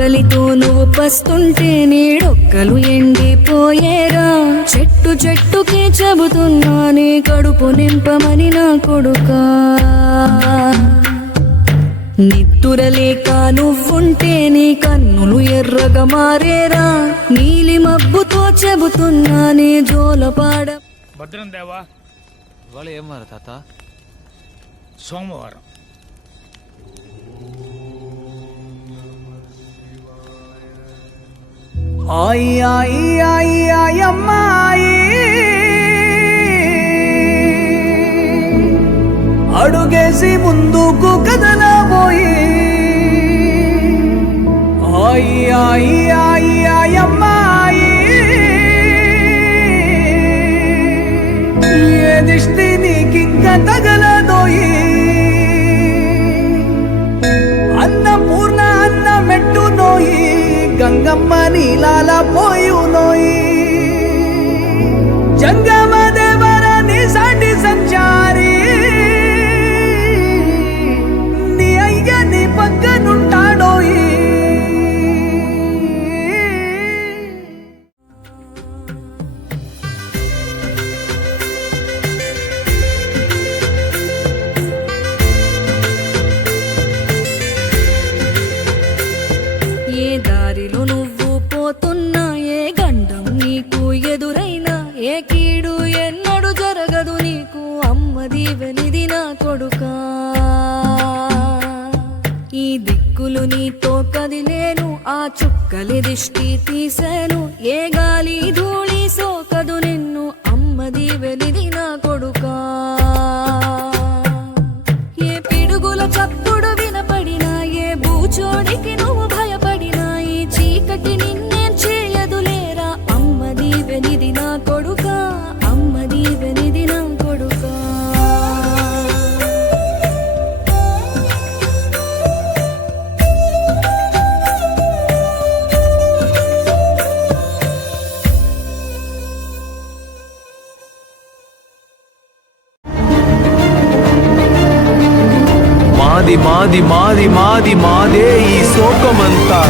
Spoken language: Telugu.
ఆకలితో నువ్వు పస్తుంటే నీడొక్కలు ఎండిపోయేరా. చెట్టు చెట్టుకి చెబుతున్నా నీ కడుపు నింపమని నా కొడుకా. నిద్దురలేక నువ్వుంటే నీ కన్నులు ఎర్రగా మారేరా. నీలి మబ్బుతో చెబుతున్నా నీ జోలపాడ. భద్రం దేవా, ఇవాళ ఏం వారు తాత? సోమవారం. అమ్మాయి అడుగేసి ముందుకు కదలబోయి. అమ్మాయి ఏ దిష్టి నీకింక తగలదోయి. అన్నపూర్ణ అన్న మెట్టు నోయి, గంగమ్మ నీలాల పోయు నోయి. జంగమ దేవర నీ సాటి సంచారి, నీ అయ్య నీ పక్కనుంటాడోయి. ఏ దారిలో నువ్వు పోతున్నా, ఏ గండం నీకు ఎదురైనా, ఏ కీడు ఎన్నడు జరగదు నీకు. అమ్మ దీవెనిది నా కొడుకా. ఈ దిక్కులు నీతో కదిలేను, ఆ చుక్కలి దిష్టి తీసేను. ఏ గాలి ధూళి సోకదు నిన్ను, అమ్మ దీవెనిది నా కొడుకా. ఏ పిడుగుల చప్పుడు వినపడినా, ఏ బూచోడికి నువ్వు భయపడినా, ఈ చీకటి నిన్నేం చేయదులేరా. అమ్మ దీవెనిది నా కొడుకా, అమ్మ దీవెనిది నా కొడుకా. మాది మాది మాది మాది మాదే ఈ శోకమంతా.